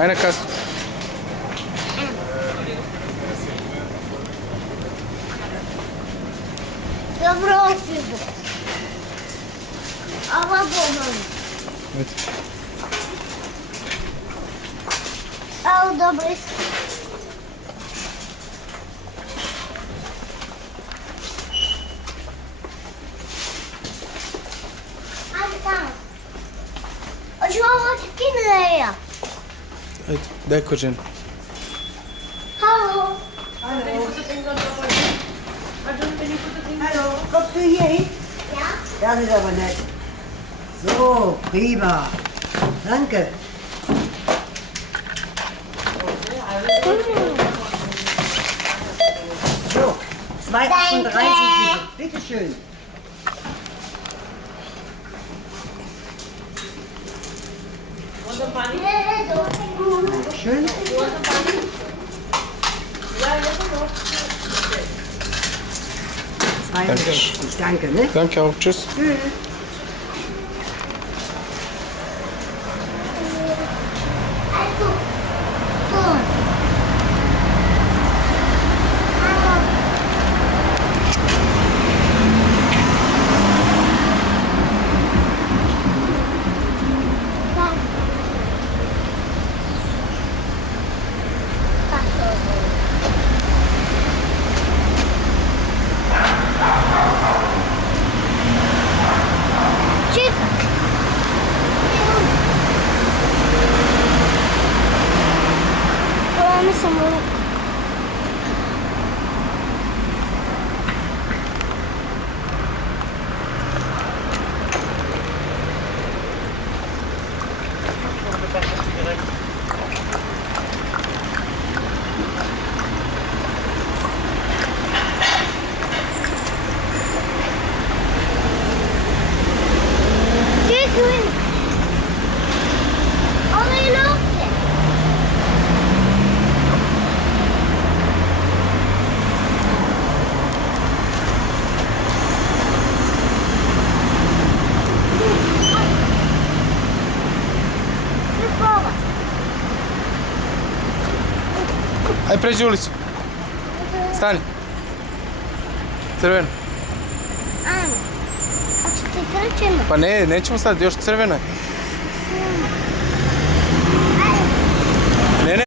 Ajde kas. Dobro otpjedu. Ava bomam. Evet. Evo dobro isto. Ajde tamo. Hoću ovo čekine ja. Ajde, daj kođen. Hallo. Hallo, kommst du hier hin? Ja? Das ist aber nett. So, prima. Danke. So, 2,38 bitte. Bitte schön. Schön. Ich danke, ne? Danke auch, tschüss. Tschüss. Also, so. Hallo. Bak. Bak orada. Çık. Tamam mısın bunu? Çık. Alayım yok ki. Çık baba. Ajde, pređi ulicu. Stani. Crveno. Ajmo. Hoćete trčimo? Pa ne, nećemo sad, još crveno je.